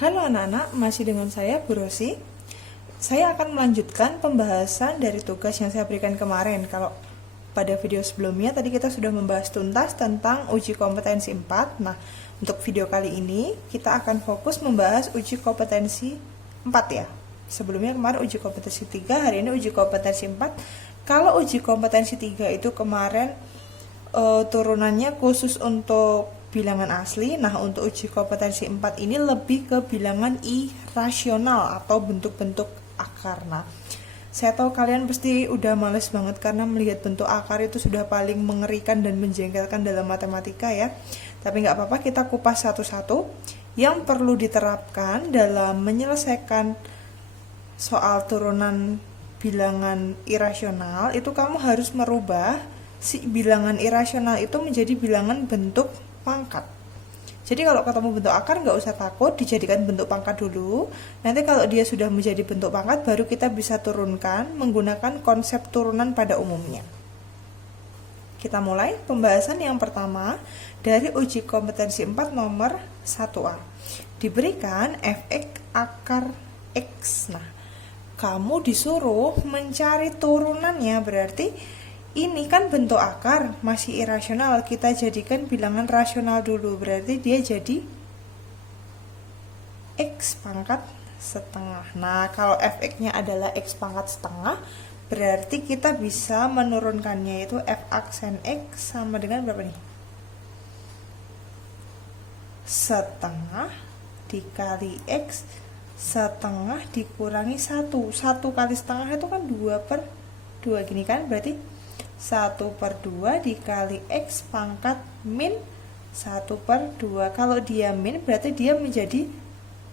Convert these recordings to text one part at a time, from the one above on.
Halo anak-anak, masih dengan saya Bu Rosi. Saya akan melanjutkan pembahasan dari tugas yang saya berikan kemarin. Kalau pada video sebelumnya tadi kita sudah membahas tuntas tentang uji kompetensi 4. Nah, untuk video kali ini kita akan fokus membahas uji kompetensi 4 ya. Sebelumnya kemarin uji kompetensi 3, hari ini uji kompetensi 4. Kalau uji kompetensi 3 itu kemarin turunannya khusus untuk bilangan asli. Nah, untuk uji kompetensi 4 ini lebih ke bilangan irasional atau bentuk-bentuk akar. Nah, saya tahu kalian pasti udah males banget karena melihat bentuk akar itu sudah paling mengerikan dan menjengkelkan dalam matematika ya. Tapi nggak apa-apa, kita kupas satu-satu. Yang perlu diterapkan dalam menyelesaikan soal turunan bilangan irasional itu kamu harus merubah si bilangan irasional itu menjadi bilangan bentuk pangkat. Jadi kalau ketemu bentuk akar nggak usah takut, dijadikan bentuk pangkat dulu. Nanti kalau dia sudah menjadi bentuk pangkat baru kita bisa turunkan menggunakan konsep turunan pada umumnya. Kita mulai pembahasan yang pertama dari uji kompetensi 4 nomor 1A. Diberikan fx akar x. Nah, kamu disuruh mencari turunannya, berarti ini kan bentuk akar, masih irasional, kita jadikan bilangan rasional dulu, berarti dia jadi x pangkat setengah. Nah, kalau fx-nya adalah x pangkat setengah, berarti kita bisa menurunkannya, itu f aksen x sama dengan berapa nih? Setengah dikali x setengah dikurangi 1. 1 kali setengah itu kan 2/2 gini kan, berarti 1/2 dikali x pangkat min 1/2. Kalau dia min berarti dia menjadi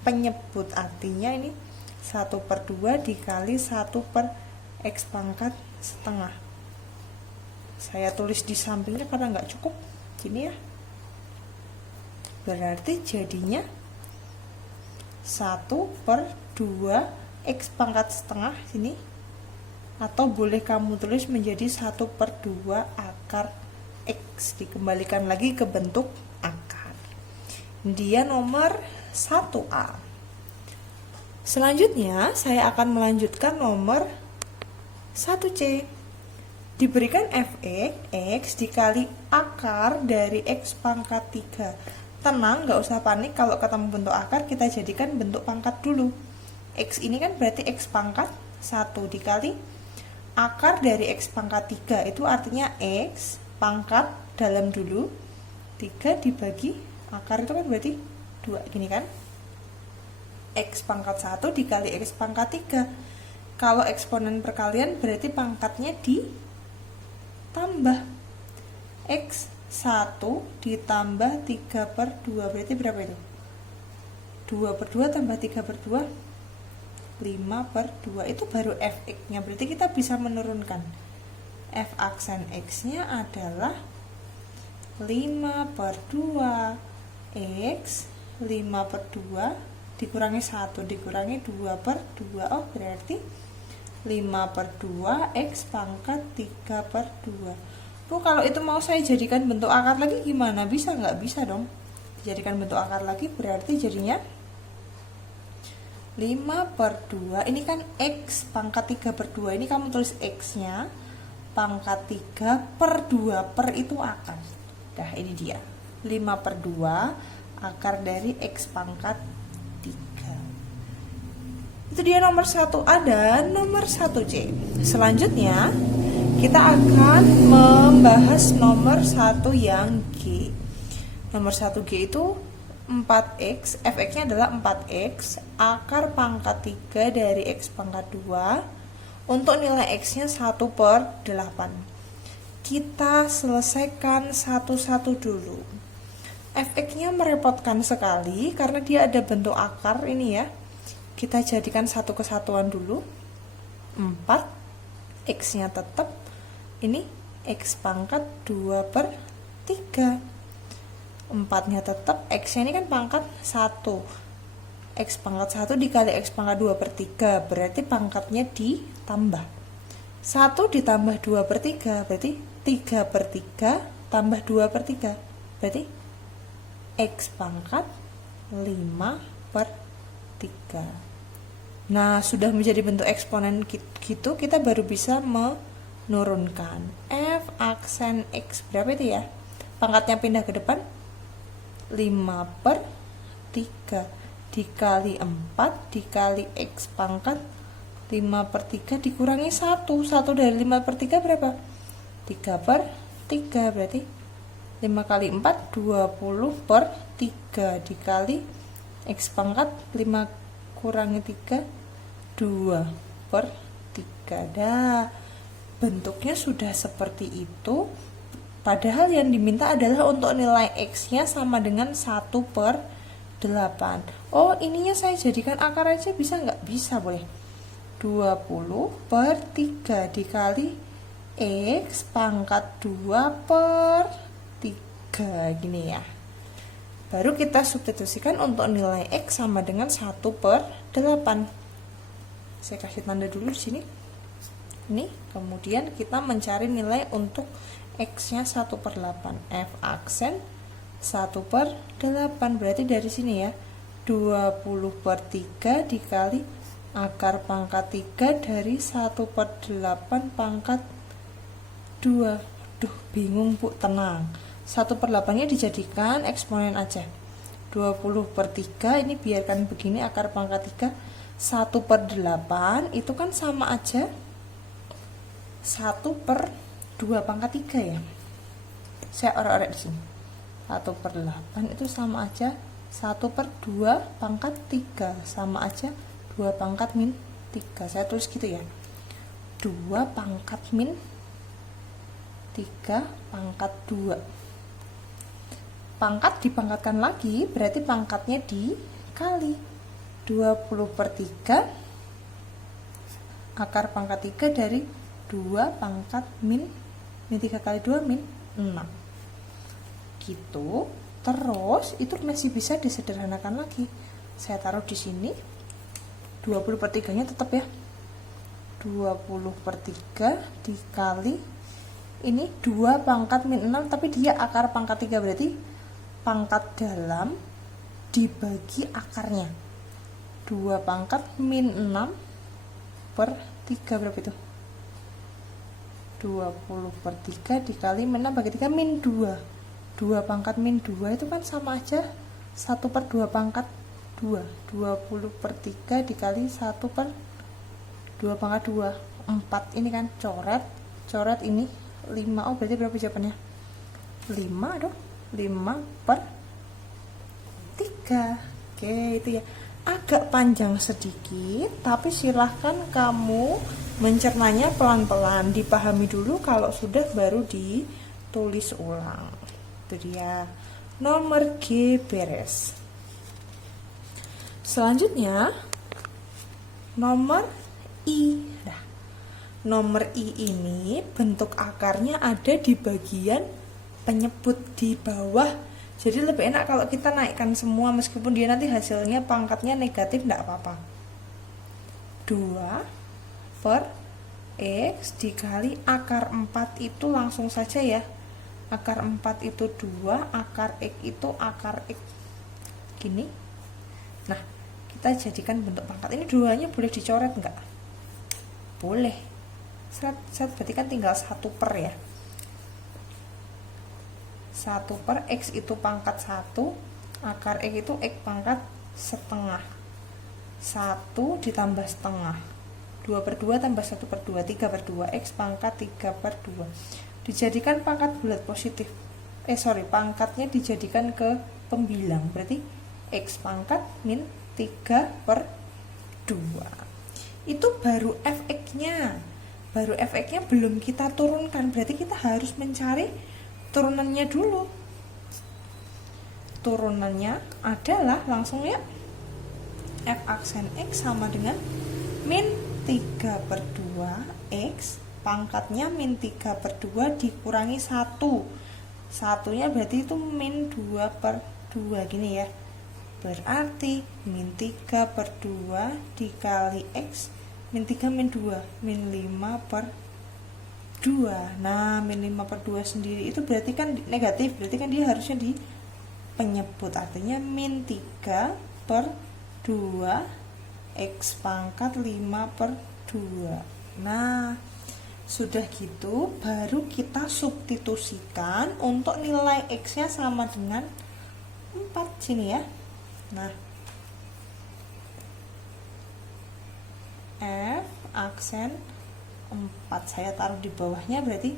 penyebut, artinya ini 1/2 dikali 1/x pangkat setengah. Saya tulis di sampingnya karena nggak cukup gini ya, berarti jadinya 1/2 x pangkat setengah sini, atau boleh kamu tulis menjadi 1/2 akar x, dikembalikan lagi ke bentuk akar. Dia nomor 1A. Selanjutnya saya akan melanjutkan nomor 1C. Diberikan fx x dikali akar dari x pangkat 3. Tenang, nggak usah panik kalau ketemu bentuk akar, kita jadikan bentuk pangkat dulu. X ini kan berarti x pangkat 1 dikali akar dari x pangkat 3, itu artinya x pangkat dalam dulu 3 dibagi akar itu kan berarti 2 gini kan, x pangkat 1 dikali x pangkat 3. Kalau eksponen perkalian berarti pangkatnya ditambah, x 1 ditambah 3/2 berarti berapa itu? 2/2 tambah 3/2 5/2, itu baru fx-nya, berarti kita bisa menurunkan. F aksen x-nya adalah 5/2 x 5/2 dikurangi 1 dikurangi 2/2, oh berarti 5/2 x pangkat 3/2. Tuh, kalau itu mau saya jadikan bentuk akar lagi gimana? Bisa nggak? Bisa dong. Dijadikan bentuk akar lagi berarti jadinya 5/2, ini kan x pangkat 3/2, ini kamu tulis x-nya pangkat 3/2, per itu akar. Dah, ini dia 5/2 akar dari x pangkat 3. Itu dia nomor 1A dan nomor 1C. Selanjutnya kita akan membahas nomor 1 yang G. Nomor 1G itu 4x, fx-nya adalah 4x akar pangkat 3 dari x pangkat 2. Untuk nilai x-nya 1/8. Kita selesaikan satu-satu dulu. Fx-nya merepotkan sekali karena dia ada bentuk akar ini ya. Kita jadikan satu kesatuan dulu. 4 x-nya tetap ini x pangkat 2/3. 4-nya tetap, x-nya ini kan pangkat 1. X pangkat 1 dikali x pangkat 2/3, berarti pangkatnya ditambah. 1 ditambah 2/3, berarti 3/3 tambah 2/3, berarti x pangkat 5/3. 3. Nah, sudah menjadi bentuk eksponen gitu, kita baru bisa menurunkan. F aksen X berapa itu ya? Pangkatnya pindah ke depan 5/3 dikali 4 dikali X pangkat 5/3 dikurangi 1. 1 dari 5/3 berapa? 3/3, berarti 5 kali 4 20/3 dikali X pangkat 5 kurangi 3 2/3. Dah, bentuknya sudah seperti itu. Padahal yang diminta adalah untuk nilai X nya sama dengan 1/8. Oh, ininya saya jadikan akar aja bisa nggak? Bisa, boleh. 20/3 dikali X pangkat 2/3, gini ya. Baru kita substitusikan untuk nilai X sama dengan 1/8. Saya kasih tanda dulu di sini. Ini, kemudian kita mencari nilai untuk X-nya 1/8. F aksen 1/8, berarti dari sini ya. 20/3 dikali akar pangkat 3 dari 1/8 pangkat 2. Duh, bingung Bu, tenang. 1/8 nya dijadikan eksponen aja. 20/3 ini biarkan begini, akar pangkat 3. 1/8 itu kan sama aja 1/2 pangkat 3 ya. Saya orek-orek di sini. 1/8 itu sama aja 1/2 pangkat 3, sama aja 2 pangkat min 3. Saya tulis gitu ya. 2 pangkat min 3 pangkat 2. Pangkat dipangkatkan lagi, berarti pangkatnya dikali 20/3 akar pangkat 3 dari 2 pangkat min 3 kali 2 min 6 gitu. Terus itu masih bisa disederhanakan lagi. Saya taruh di sini 20/3 nya tetap ya. 20/3 dikali ini 2 pangkat min 6, tapi dia akar pangkat 3, berarti pangkat dalam dibagi akarnya. 2 pangkat min 6/3 berapa itu? 20/3 dikali min 6 bagi 3 min 2. 2 pangkat min 2 itu kan sama aja 1/2 pangkat 2. 20/3 dikali 1/2 pangkat 2. 4 ini kan coret ini 5. Oh, berarti berapa jawabannya? 5 dong. 5/3. Oke, itu ya. Agak panjang sedikit, tapi silahkan kamu mencernanya pelan-pelan, dipahami dulu, kalau sudah baru ditulis ulang. Itu dia. Nomor G beres. Selanjutnya nomor I. Nah, nomor I ini bentuk akarnya ada di bagian penyebut di bawah. Jadi lebih enak kalau kita naikkan semua, meskipun dia nanti hasilnya pangkatnya negatif, tidak apa-apa. 2/X dikali akar 4 itu langsung saja ya. Akar 4 itu 2, akar X itu akar X. Gini. Nah, kita jadikan bentuk pangkat. Ini 2-nya boleh dicoret enggak? Boleh. Set berarti kan tinggal 1/, ya. 1/X itu pangkat 1, akar X itu X pangkat setengah. 1 ditambah setengah, 2/2 tambah 1/2, 3/2, X pangkat 3/2. Dijadikan pangkat bulat positif. Pangkatnya dijadikan ke pembilang, berarti X pangkat min 3/2. Itu baru fx-nya. Baru fx-nya belum kita turunkan, berarti kita harus mencari turunannya dulu. Turunannya adalah langsung ya, f aksen X sama dengan min 3/2 X pangkatnya min 3/2 dikurangi 1. Satunya berarti itu min 2/2, gini ya. Berarti min 3/2 dikali X, min 3 min 2, min 5/2. Nah, min 5/2 sendiri itu berarti kan negatif, berarti kan dia harusnya di penyebut, artinya min 3/2. 2x pangkat 5 per 2. Nah, sudah gitu baru kita substitusikan untuk nilai x nya sama dengan 4 sini ya. Nah, F aksen 4 saya taruh di bawahnya, berarti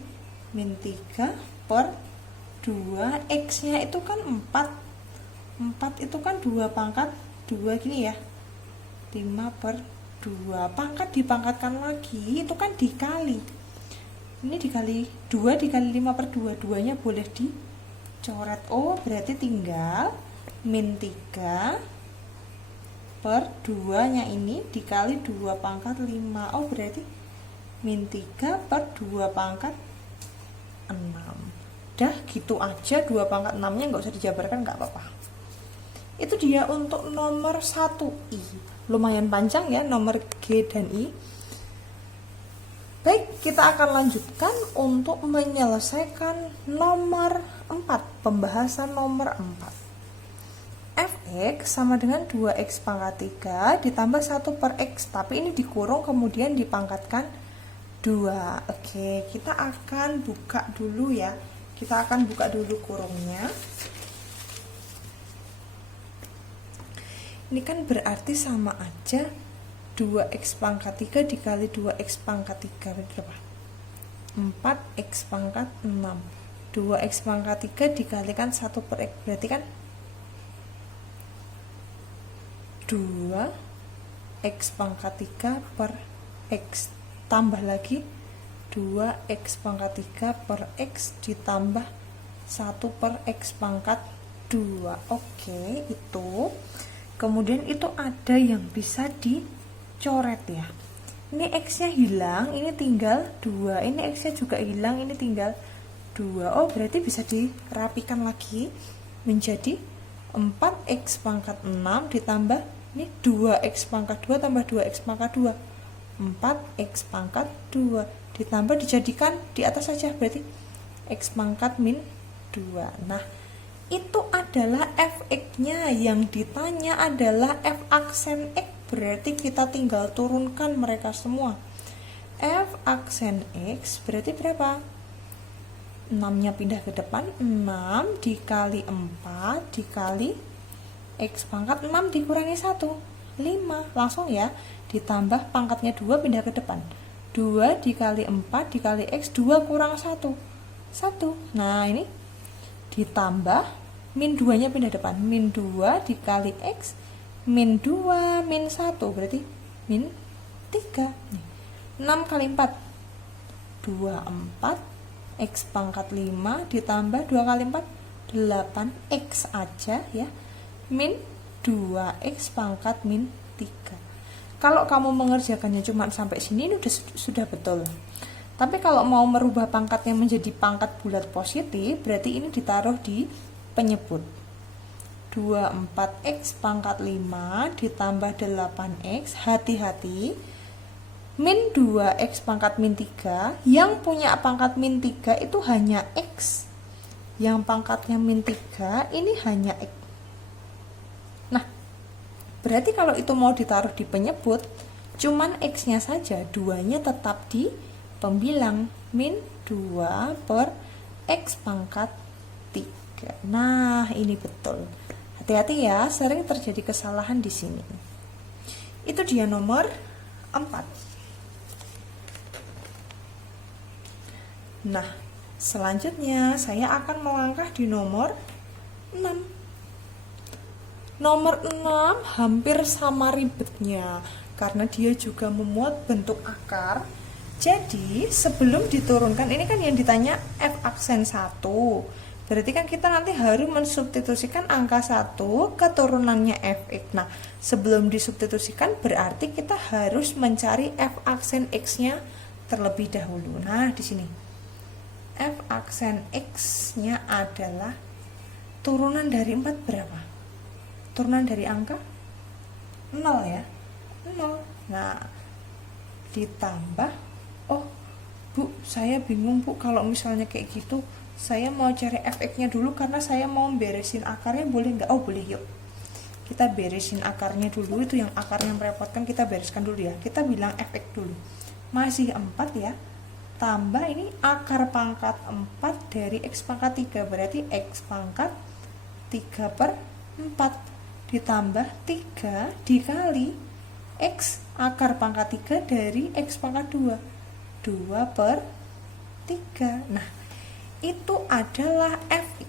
min 3 per 2, x nya itu kan 4 itu kan 2 pangkat 2 gini ya, 5 per 2, pangkat dipangkatkan lagi itu kan dikali, ini dikali 2 dikali 5 per 2, 2 nya boleh dicoret. Oh berarti tinggal min 3 per 2 nya ini dikali 2 pangkat 5. Oh berarti min 3 per 2 pangkat 6. Dah gitu aja, 2 pangkat 6 nya nggak usah dijabarkan, nggak apa-apa. Itu dia untuk nomor 1i. Lumayan panjang ya nomor G dan I. Baik, kita akan lanjutkan untuk menyelesaikan nomor 4, pembahasan nomor 4. Fx sama dengan 2x pangkat 3 ditambah 1 per x, tapi ini dikurung kemudian dipangkatkan 2. Oke, kita akan buka dulu ya. Kita akan buka dulu kurungnya. Ini kan berarti sama aja 2x pangkat 3 dikali 2x pangkat 3 berapa? 4x pangkat 6. 2x pangkat 3 dikalikan 1 per x, berarti kan 2x pangkat 3 per x, tambah lagi 2x pangkat 3 per x ditambah 1 per x pangkat 2. Oke, itu. Kemudian itu ada yang bisa dicoret ya. Ini x-nya hilang, ini tinggal 2. Ini x-nya juga hilang, ini tinggal 2. Oh, berarti bisa dirapikan lagi menjadi 4x pangkat 6 ditambah ini 2x pangkat 2 tambah 2x pangkat 2. 4x pangkat 2 ditambah dijadikan di atas saja, berarti x pangkat min 2. Nah, itu adalah fx-nya. Yang ditanya adalah f aksen x, berarti kita tinggal turunkan mereka semua. F aksen x berarti berapa? 6 nya pindah ke depan, 6 dikali 4 dikali x pangkat 6 dikurangi 1, 5, langsung ya, ditambah pangkatnya 2 pindah ke depan, 2 dikali 4 dikali x, 2 kurang 1, 1. Nah ini ditambah min 2 nya pindah depan, min 2 dikali x, min 2 min 1 berarti min 3. 6 kali 4 24, x pangkat 5 ditambah 2 kali 4 8x aja ya, min 2x pangkat min 3. Kalau kamu mengerjakannya cuma sampai sini ini sudah betul. Tapi kalau mau merubah pangkatnya menjadi pangkat bulat positif, berarti ini ditaruh di penyebut. 24x pangkat 5 ditambah 8x, hati-hati, min 2x pangkat min 3, yang punya pangkat min 3 itu hanya x, yang pangkatnya min 3 ini hanya x. Nah, berarti kalau itu mau ditaruh di penyebut, cuman x nya saja, 2 nya tetap di pembilang, min 2 per x pangkat 3. Nah, ini betul. Hati-hati ya, sering terjadi kesalahan di sini. Itu dia nomor 4. Nah, selanjutnya saya akan melangkah di nomor 6. Nomor 6 hampir sama ribetnya karena dia juga memuat bentuk akar. Jadi, sebelum diturunkan, ini kan yang ditanya f aksen 1. Berarti kan kita nanti harus mensubstitusikan angka 1 ke turunannya fx. Nah, sebelum disubstitusikan berarti kita harus mencari f aksen x-nya terlebih dahulu. Nah, di sini f aksen x-nya adalah turunan dari 4 berapa? Turunan dari angka 0 ya. 0. Nah, ditambah, oh Bu, saya bingung Bu, kalau misalnya kayak gitu saya mau cari fx-nya dulu karena saya mau beresin akarnya, boleh nggak? Oh boleh, yuk Kita beresin akarnya dulu, itu yang akarnya merepotkan kita bereskan dulu ya. Kita bilang fx dulu. Masih 4 ya. Tambah ini akar pangkat 4 dari x pangkat 3, berarti x pangkat 3/4 ditambah 3 dikali x akar pangkat 3 dari x pangkat 2/3. Nah, itu adalah f.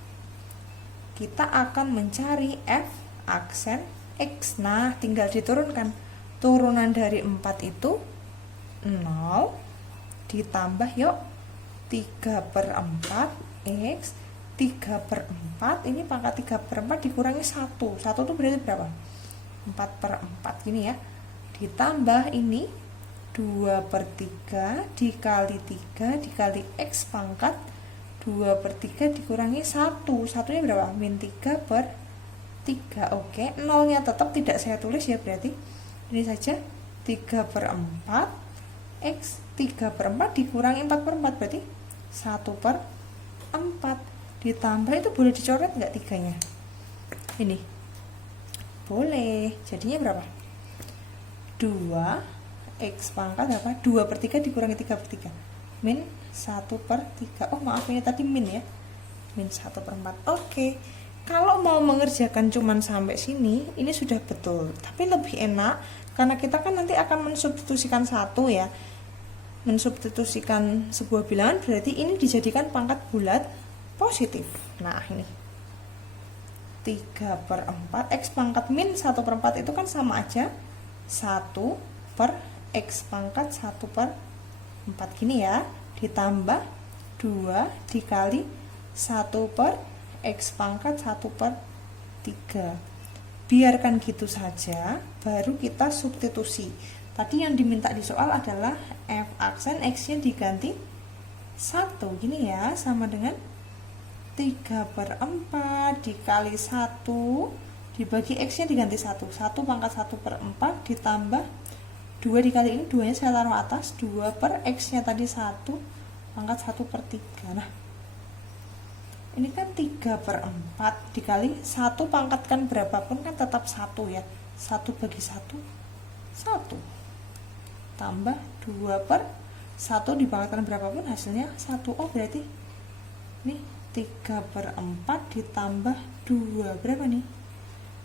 Kita akan mencari f aksen x. Nah, tinggal diturunkan. Turunan dari 4 itu 0 ditambah yuk 3/4 x. 3/4 ini pangkat 3/4 dikurangi 1 itu berarti berapa? 4/4 gini ya. Ditambah ini 2/3 dikali 3 dikali x pangkat 2/3 dikurangi 1. Satunya berapa? Min 3/3. Oke, nolnya tetap tidak saya tulis ya, berarti ini saja 3/4 x. 3/4 dikurangi 4/4 berarti 1/4. Ditambah itu boleh dicoret nggak 3-nya? Ini boleh. Jadinya berapa? 2 x pangkat apa? 2/3 dikurangi 3/3 min 1/3. Oh maaf, ini tadi min ya, min 1/4. Oke, kalau mau mengerjakan cuman sampai sini ini sudah betul, tapi lebih enak karena kita kan nanti akan mensubstitusikan 1 ya, mensubstitusikan sebuah bilangan, berarti ini dijadikan pangkat bulat positif. Nah ini 3/4 x pangkat min 1/4 itu kan sama aja 1/x pangkat 1/4 gini ya, ditambah 2 dikali 1/x pangkat 1/3. Biarkan gitu saja, baru kita substitusi. Tadi yang diminta di soal adalah f aksen x nya diganti 1 gini ya, sama dengan 3/4 dikali 1 dibagi x nya diganti 1 pangkat 1/4 ditambah 2 dikali ini, 2 nya saya taruh atas, 2/x nya tadi 1 pangkat 1/3. Nah ini kan 3/4 dikali 1 pangkat kan berapapun kan tetap 1 ya, 1 bagi 1 1 tambah 2/1 dipangkatkan berapapun hasilnya 1. Oh berarti ini 3/4 ditambah 2 berapa nih?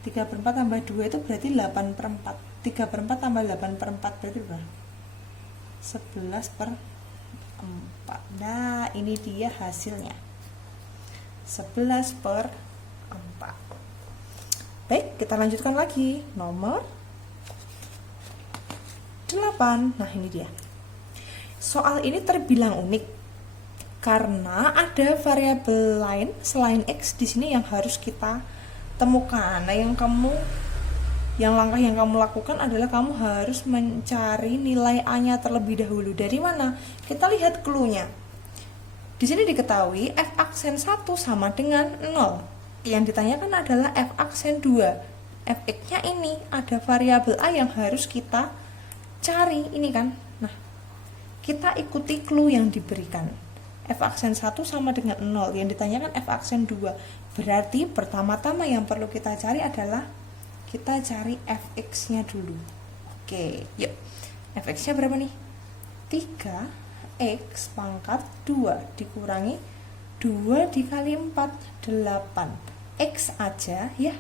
3/4 tambah 2 itu berarti 8/4. 3/4 tambah 8/4 berarti berapa? 11/4. Nah ini dia hasilnya, 11/4. Baik, kita lanjutkan lagi. Nomor 8. Nah ini dia. Soal ini terbilang unik karena ada variabel lain selain x di sini yang harus kita temukan. Nah, langkah yang kamu lakukan adalah kamu harus mencari nilai a-nya terlebih dahulu. Dari mana? Kita lihat clue-nya. Di sini diketahui f aksen 1 sama dengan 0. Yang ditanyakan adalah f aksen 2. Fx-nya ini ada variabel a yang harus kita cari ini kan. Nah, kita ikuti clue yang diberikan. F aksen 1 sama dengan 0, yang ditanyakan F aksen 2. Berarti pertama-tama yang perlu kita cari adalah kita cari Fx-nya dulu. Oke, yuk. Fx-nya berapa nih? 3x pangkat 2 dikurangi 2 dikali 4, 8. X aja ya,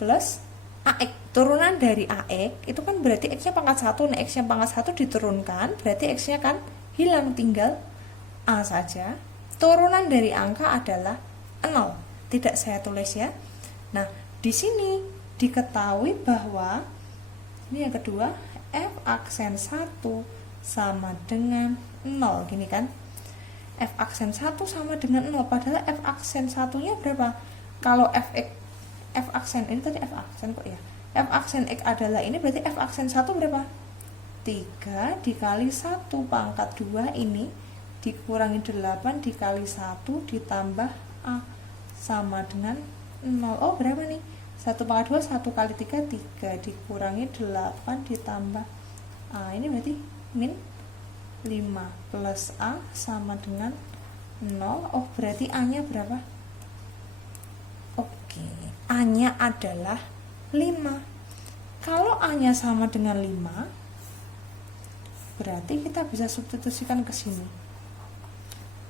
plus AX. Turunan dari AX itu kan berarti X-nya pangkat 1. Nah, X-nya pangkat 1 diturunkan, berarti X-nya kan hilang, tinggal A saja. Turunan dari angka adalah 0. Tidak saya tulis ya. Nah, di sini diketahui bahwa ini yang kedua, F aksen 1 sama dengan 0 gini kan. F aksen 1 sama dengan 0, padahal F aksen 1-nya berapa? Kalau F aksen ini tadi F aksen kok ya. F aksen X adalah ini, berarti F aksen 1 berapa? 3 dikali 1 pangkat 2 ini dikurangi 8 dikali 1 ditambah A sama dengan 0. Oh berapa nih? 1 pangkat 2, 1 kali 3, 3 dikurangi 8 ditambah A, ini berarti min 5 plus A sama dengan 0. Oh berarti A nya berapa? Oke, A nya adalah 5. Kalau A-nya sama dengan 5, berarti kita bisa substitusikan ke sini.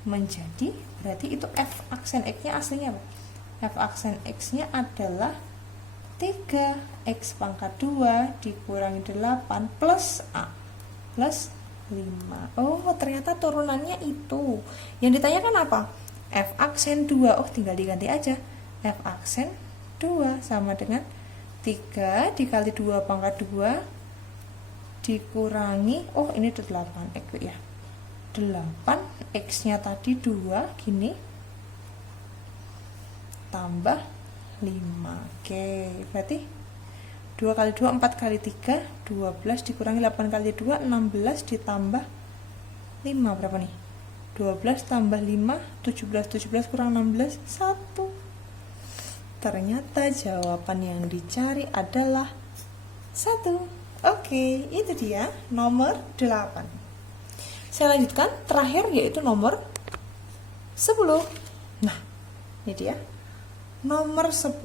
Menjadi, berarti itu F aksen X-nya aslinya apa? F aksen X-nya adalah 3 X pangkat 2 dikurangi 8 plus A plus 5. Oh, ternyata turunannya itu. Yang ditanyakan apa? F aksen 2. Oh, tinggal diganti aja. F aksen 2 sama dengan 3 dikali 2 pangkat 2 dikurangi, oh ini 8 X ya. 8 X nya tadi 2 gini tambah 5. Oke, berarti 2 kali 2 4 kali 3 12 dikurangi 8 kali 2 16 ditambah 5 berapa nih? 12 tambah 5 17 kurang 16 1. Ternyata jawaban yang dicari adalah 1. Oke, itu dia nomor 8. Saya lanjutkan terakhir yaitu nomor 10. Nah, ini dia. Nomor 10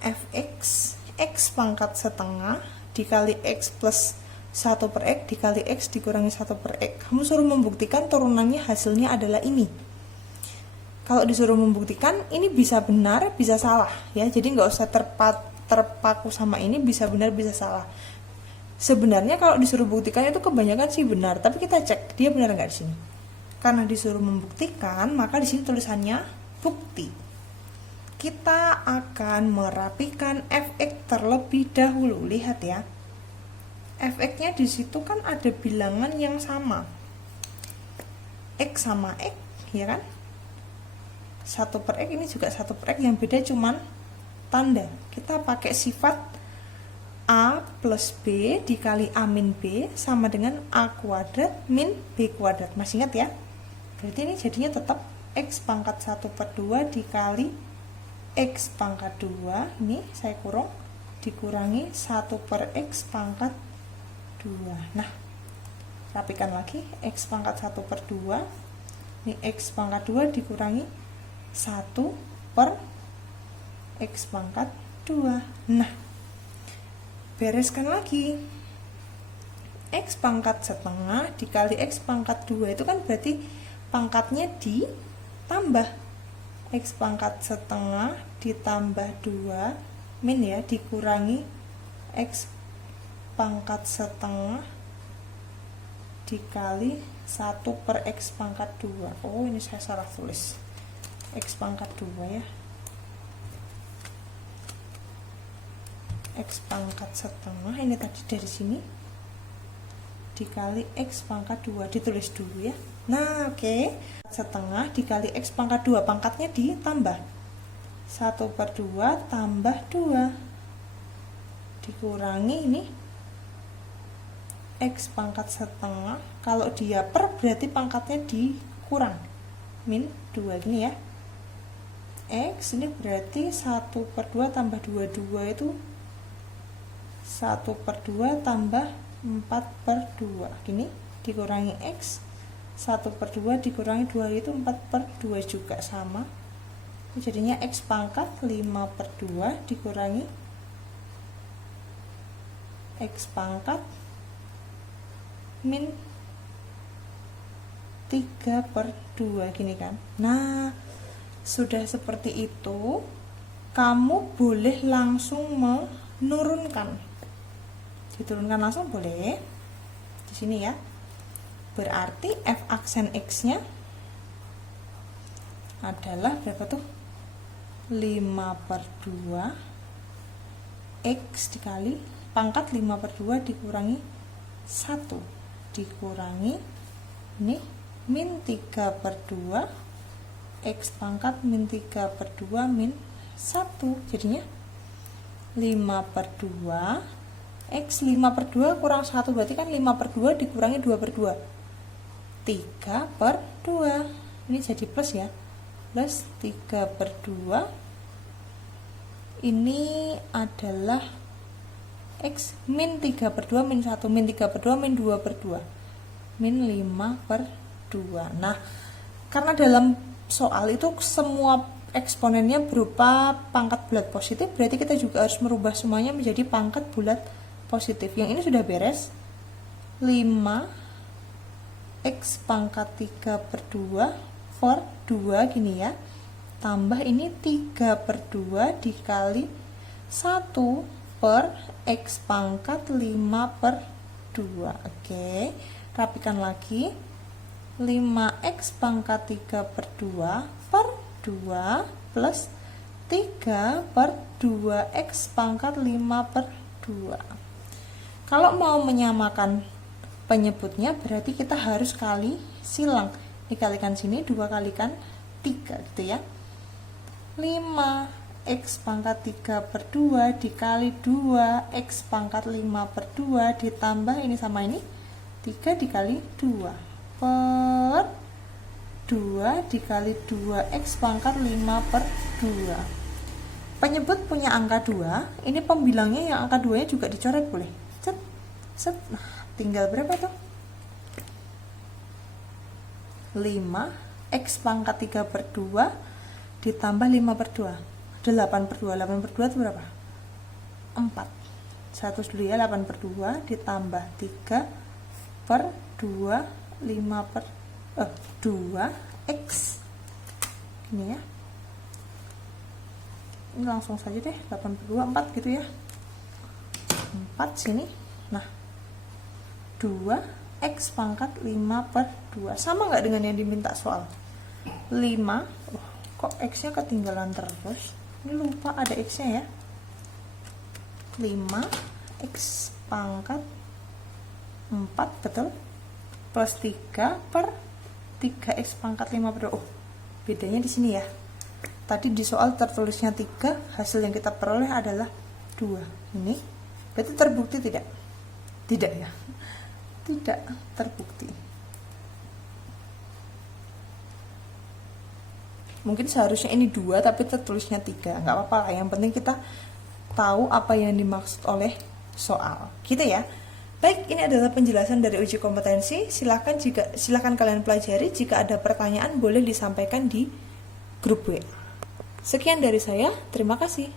fx x pangkat setengah dikali x plus 1 per x dikali x dikurangi 1 per x. Kamu suruh membuktikan turunannya hasilnya adalah ini. Kalau disuruh membuktikan, ini bisa benar, bisa salah ya. Jadi nggak usah terpaku sama ini, bisa benar, bisa salah. Sebenarnya kalau disuruh buktikan itu kebanyakan sih benar, tapi kita cek dia benar nggak di sini. Karena disuruh membuktikan, maka di sini tulisannya bukti. Kita akan merapikan fx terlebih dahulu. Lihat ya. Fx-nya di situ kan ada bilangan yang sama. X sama X, ya kan? 1 per X ini juga 1 per X, yang beda cuman tanda. Kita pakai sifat A plus B dikali A min B sama dengan A kuadrat min B kuadrat. Masih ingat ya? Berarti ini jadinya tetap X pangkat 1 per 2 dikali X pangkat 2, ini saya kurung, dikurangi 1 per X pangkat 2. Nah, rapikan lagi, X pangkat 1 per 2, ini X pangkat 2 dikurangi 1 per X pangkat 2. Nah, bereskan lagi. X pangkat setengah dikali X pangkat 2 itu kan berarti pangkatnya ditambah. X pangkat setengah ditambah 2 min ya, dikurangi X pangkat setengah dikali 1 per X pangkat 2. Oh, ini saya salah tulis. X pangkat 2 ya. X pangkat setengah ini tadi dari sini dikali X pangkat 2, ditulis dulu ya. Nah, oke. Setengah dikali X pangkat 2, pangkatnya ditambah 1 per 2 tambah 2 dikurangi ini X pangkat setengah, kalau dia per berarti pangkatnya dikurang min 2 gini ya. X ini berarti 1 per 2 tambah 22 itu 1 per 2 tambah 4 per 2 gini, dikurangi X 1 per 2 dikurangi 2 itu 4 per 2 juga sama. Jadinya X pangkat 5 per 2 dikurangi X pangkat min 3 per 2 gini kan. Nah, sudah seperti itu, kamu boleh langsung menurunkan. Diturunkan langsung boleh. Di sini ya. Berarti F aksen X-nya adalah berapa tuh? 5 per 2 X dikali pangkat 5 per 2 dikurangi 1 dikurangi ini min 3 per 2 X pangkat min 3 per 2 min 1, jadinya 5 per 2 X 5 per 2 kurang 1 berarti kan 5 per 2 dikurangi 2 per 2 3 per 2, ini jadi plus ya, plus 3 per 2 ini adalah X min 3 per 2 min 1, min 3 per 2 min 2 per 2 min 5 per 2. Nah, karena dalam soal itu semua eksponennya berupa pangkat bulat positif, berarti kita juga harus merubah semuanya menjadi pangkat bulat positif. Yang ini sudah beres. 5x pangkat 3/2 per 2 gini ya. Tambah ini 3/2 dikali 1 per x pangkat 5/2. Oke, rapikan lagi. 5x pangkat 3/2 per 2 plus 3/2x pangkat 5/2. Kalau mau menyamakan penyebutnya berarti kita harus kali silang. Dikalikan sini 2 kalikan 3 gitu ya. 5x pangkat 3/2 dikali 2x pangkat 5/2 ditambah ini sama ini 3 dikali 2 per 2 dikali 2x pangkat 5/2. Penyebut punya angka 2, ini pembilangnya yang angka 2 nya juga dicoret boleh. Set, set. Nah, tinggal berapa tuh? 5x pangkat 3/2 ditambah 5/2. 8/2. 8/2 itu berapa? 4. 1 dulu ya, 8/2 ditambah 3/2 2x ini ya. Ini langsung saja deh, 8/2 4 gitu ya. 4 sini. Nah, 2x pangkat 5/2 sama nggak dengan yang diminta soal? 5. Kok x nya ketinggalan terus? Ini lupa ada x nya ya. 5x pangkat 4 betul, plus 3 per 3x pangkat 5/2. Oh, bedanya di sini ya. Tadi di soal tertulisnya 3, hasil yang kita peroleh adalah 2. Ini berarti terbukti tidak? Tidak ya. Tidak terbukti. Mungkin seharusnya ini 2 tapi tertulisnya 3. Nggak apa-apa lah, yang penting kita tahu apa yang dimaksud oleh soal. Gitu ya. Baik, ini adalah penjelasan dari uji kompetensi. Silakan kalian pelajari. Jika ada pertanyaan boleh disampaikan di grup WA. Sekian dari saya, terima kasih.